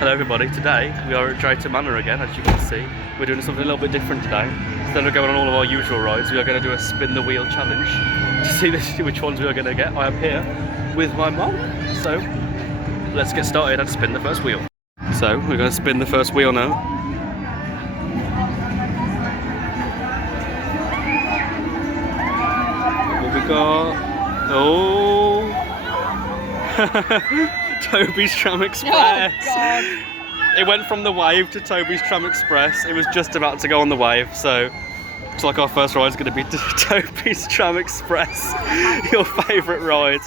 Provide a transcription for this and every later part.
Hello everybody, today we are at DRAYTON Manor again, as you can see. We're doing something a little bit different today. Instead of going on all of our usual rides, we are going to do a spin the wheel challenge to see which ones we are going to get. I am here with my mum, so let's get started and spin the first wheel. So we're going to spin the first wheel now. What we got? Oh! Toby's Tam Express. Oh, God. It went from the wave to Toby's Tam Express. It was just about to go on the wave, so it's like our first ride is going to be Toby's Tam Express, your favourite ride.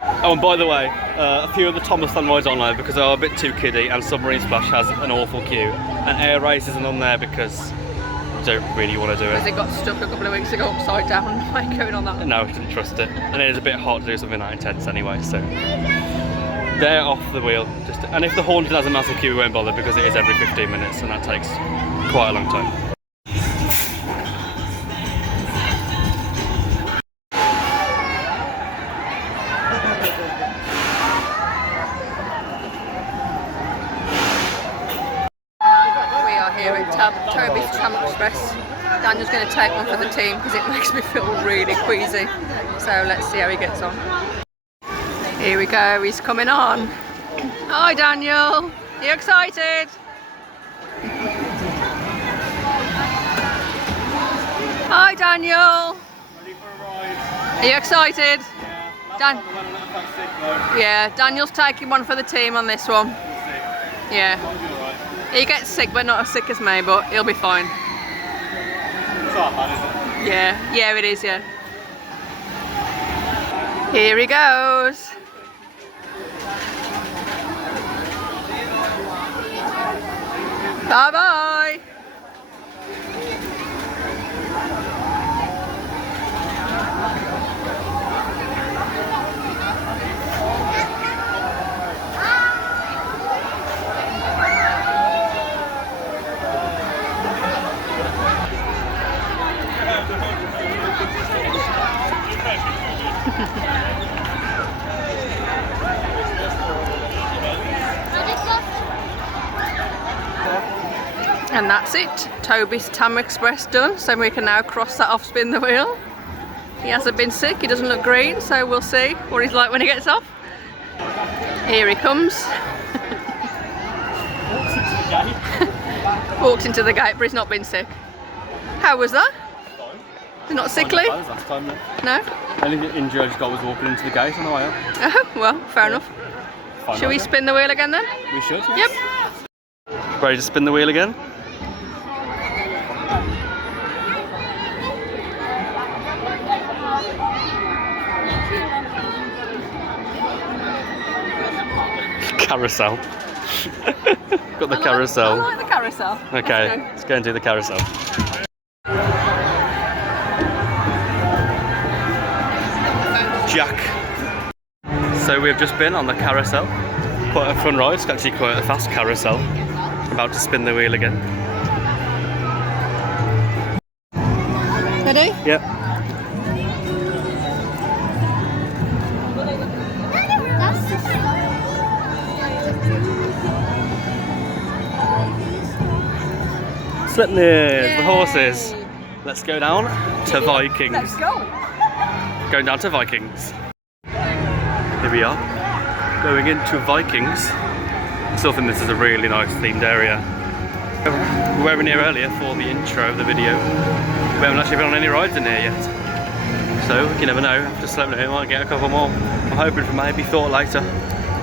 Oh, and by the way, a few of the Thomas Land rides on there because they are a bit too kiddie, and Submarine Splash has an awful queue, and Air Race isn't on there because I don't really want to do it. Because it got stuck a couple of weeks ago upside down, like going on that one. No, I didn't trust it, and it is a bit hard to do something that intense anyway, so they're off the wheel. And if the Haunted has a massive queue, we won't bother because it is every 15 minutes and that takes quite a long time. We are here at Toby's Tam Express. Daniel's going to take one for the team because it makes me feel really queasy. So let's see how he gets on. Here we go, he's coming on. Hi Daniel, are you excited? Hi Daniel. Ready for a ride? Are you excited? Yeah, yeah, Daniel's taking one for the team on this one. Yeah. He gets sick, but not as sick as me, but he'll be fine. It's not bad, is it? Yeah, it is, yeah. Here he goes. Bye bye. And that's it, Toby's Tam Express done, so we can now cross that off, spin the wheel. He hasn't been sick, he doesn't look green, so we'll see what he's like when he gets off. Here he comes. Walked into the gate, but he's not been sick. How was that? He's not sickly? Last time, no? The only injury I just got was walking into the gate on the way up. Oh, well, fair enough. Shall we spin the wheel again then? We should. Yep. Ready to spin the wheel again? Carousel. Got the carousel. I like the carousel. Okay, let's go and do the carousel. Jack. So we've just been on the carousel. Quite a fun ride, it's actually quite a fast carousel. About to spin the wheel again. Ready? Yep. Sleipnir, the horses. Let's go down to Vikings. Let's go. Going down to Vikings. Here we are, going into Vikings. I still think this is a really nice themed area. We were in here earlier for the intro of the video. We haven't actually been on any rides in here yet. So you never know, after Sleipnir we might get a couple more. I'm hoping for maybe Thought later,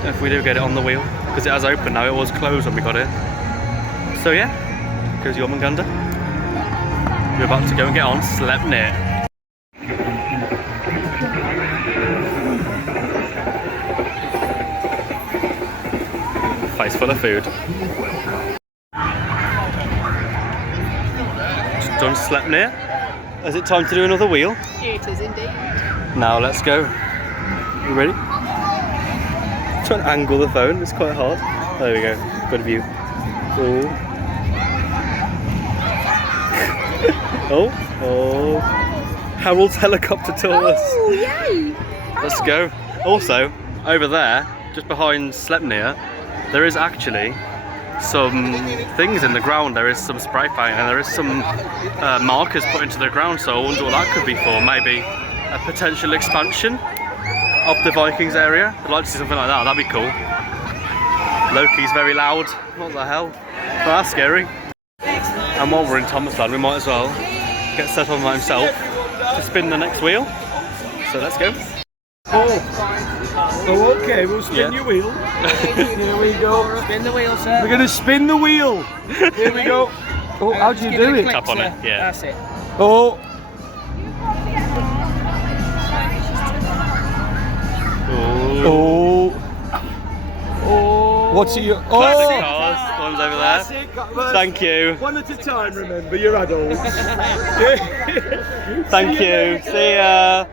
if we do get it on the wheel. Because it has opened now, it was closed when we got here. So yeah, goes Jormungandr. We're about to go and get on Sleipnir. Face full of food. Just done Sleipnir. Is it time to do another wheel? It is indeed. Now let's go. You ready? Try and angle the phone, it's quite hard. There we go, good view. Oh. Oh, oh. Harold's helicopter tours. Oh, yay! Let's go. Also, over there, just behind Sleipnir, there is actually some things in the ground. There is some spray paint and there is some markers put into the ground, so I wonder what that could be for. Maybe a potential expansion of the Vikings area. I'd like to see something like that, that'd be cool. Loki's very loud, what the hell? Well, that's scary. And while we're in Thomasland, we might as well get set on by himself to spin the next wheel. So let's go. Oh, okay, we'll spin your wheel. Here we go. Spin the wheel, sir. We're going to spin the wheel. Here we go. Oh, how do you do it? Tap on it, yeah. That's it. Oh. Oh. Oh. What's it? Classic cars, one's over there. Classic. Thank you. One at a time, remember, you're adults. Thank you. See ya.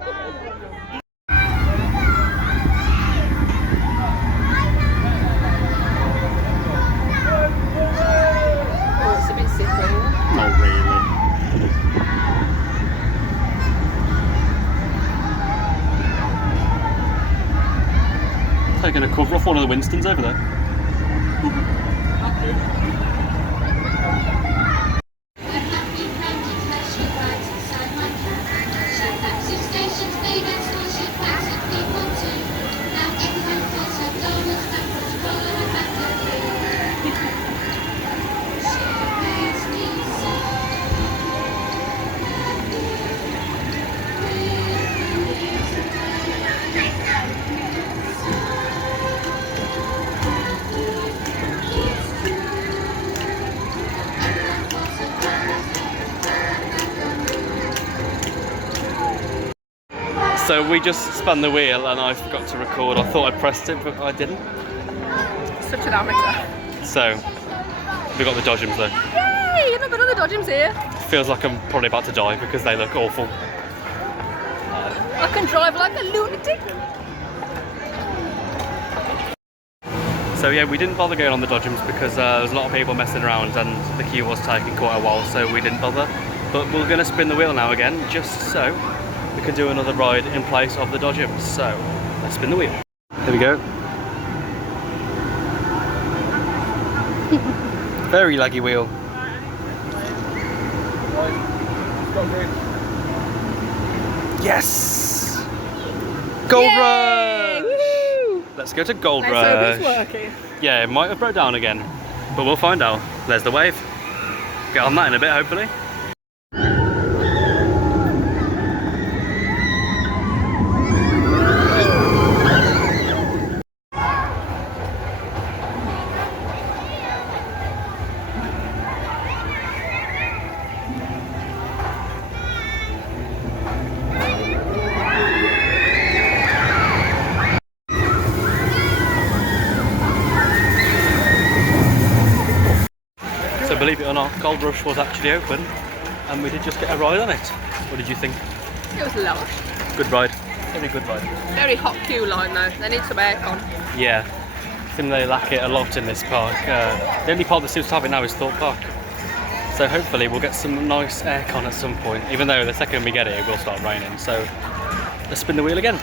Oh, it's a bit sick. Not really. Taking a cover off one of the Winstons over there. So we just spun the wheel and I forgot to record. I thought I pressed it, but I didn't. Such an amateur. So we got the dodgems though. Yay! Another one of the dodgems here. Feels like I'm probably about to die because they look awful. I can drive like a lunatic. So yeah, we didn't bother going on the dodgems because there was a lot of people messing around and the queue was taking quite a while, so we didn't bother. But we're going to spin the wheel now again, just so we can do another ride in place of the dodgems. So let's spin the wheel. There we go. Very laggy wheel. Yes! Gold Rush! Woo! Let's go to Gold Let's Rush. hope it's working. Yeah, it might have broke down again, but we'll find out. There's the wave. Get on that in a bit, hopefully. So believe it or not, Gold Rush was actually open and we did just get a ride on it. What did you think? It was lush. Good ride. Very good ride. Very hot queue line though. They need some aircon. Yeah, I think they lack it a lot in this park. The only park that seems to have it now is Thorpe Park. So hopefully we'll get some nice aircon at some point, even though the second we get it, it will start raining. So let's spin the wheel again.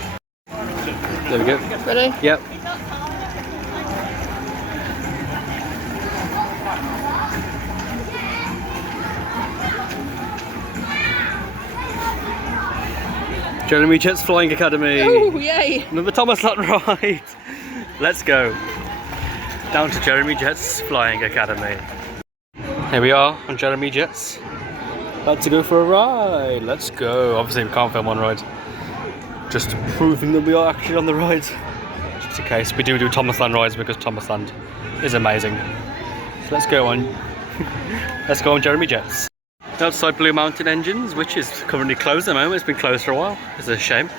There we go. Ready? Yep. Jeremy Jet's Flying Academy. Oh, yay! Another Thomasland ride. Let's go. Down to Jeremy Jet's Flying Academy. Here we are on Jeremy Jet's. About to go for a ride. Let's go. Obviously we can't film on ride. Just proving that we are actually on the ride. Just in case. We do Thomasland rides because Thomasland is amazing. So let's go on. Let's go on Jeremy Jet's. Outside Blue Mountain Engines, which is currently closed at the moment. It's been closed for a while. It's a shame.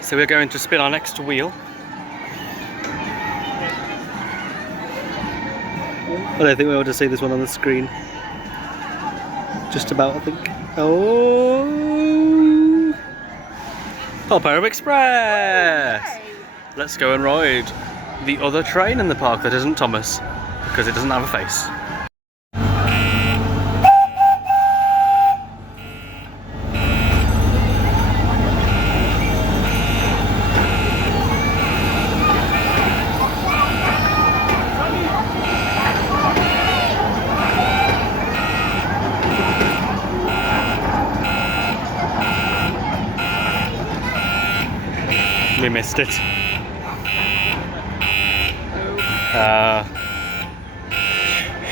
So we're going to spin our next wheel. I don't think we want to see this one on the screen. Just about, I think. Oh! Peru Express! Let's go and ride the other train in the park that isn't Thomas, because it doesn't have a face. We missed it.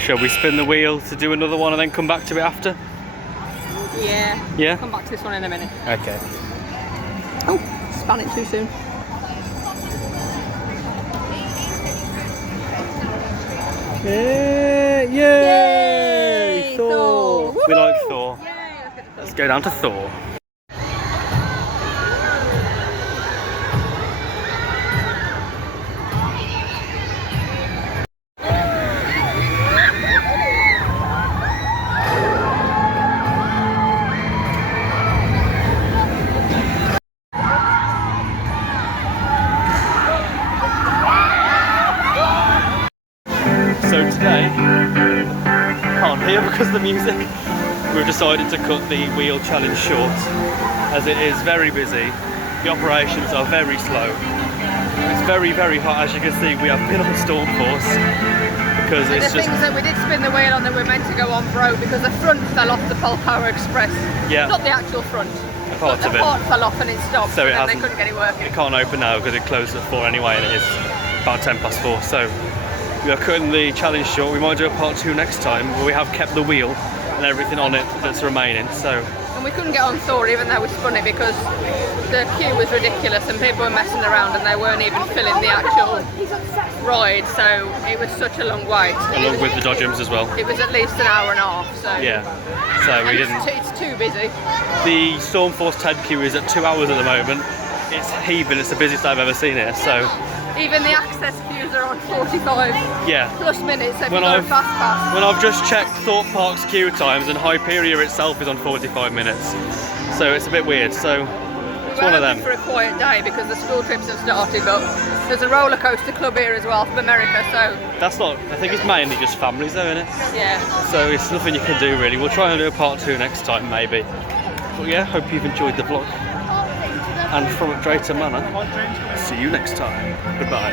Shall we spin the wheel to do another one and then come back to it after? Yeah. Yeah? Come back to this one in a minute. Okay. Oh, span it too soon. Yay! Yay! Thor! Thor. We like Woohoo! Thor. Yay, Let's go down to Thor. So today, can't hear because of the music, we've decided to cut the wheel challenge short as it is very busy. The operations are very slow. It's very, very hot. As you can see, we have been on storm force because And it's the just... things that we did spin the wheel on that were meant to go on broke because the front fell off the Peru Express. Yeah. Not the actual front. A part but of the it. part fell off and it stopped, So it and then they hasn't- couldn't get it working. It can't open now because it closed at 4 anyway, and it is about 4:10. So we are cutting the challenge short. We might do a part 2 next time, where we have kept the wheel and everything on it that's remaining. So And we couldn't get on Thor even though we spun it because the queue was ridiculous and people were messing around and they weren't even filling the actual ride, so it was such a long wait. along with the dodgems as well. It was at least an hour and a half, so Yeah. So and we didn't. it's too busy. The Stormforce 10 queue is at 2 hours at the moment. It's heaving. It's the busiest I've ever seen it. So Even the access queues are on 45 yeah. plus minutes if When you go I've- fast. When I've just checked Thorpe Park's queue times, and Hyperia itself is on 45 minutes. So it's a bit weird. So it's one of them. For a quiet day because the school trips have started, but there's a roller coaster club here as well from America, so That's not. I think it's mainly just families, though, isn't it? yeah. So it's nothing you can do really. We'll try and do a part 2 next time, maybe. But yeah, hope you've enjoyed the vlog. And from Drayton Manor, see you next time. Goodbye.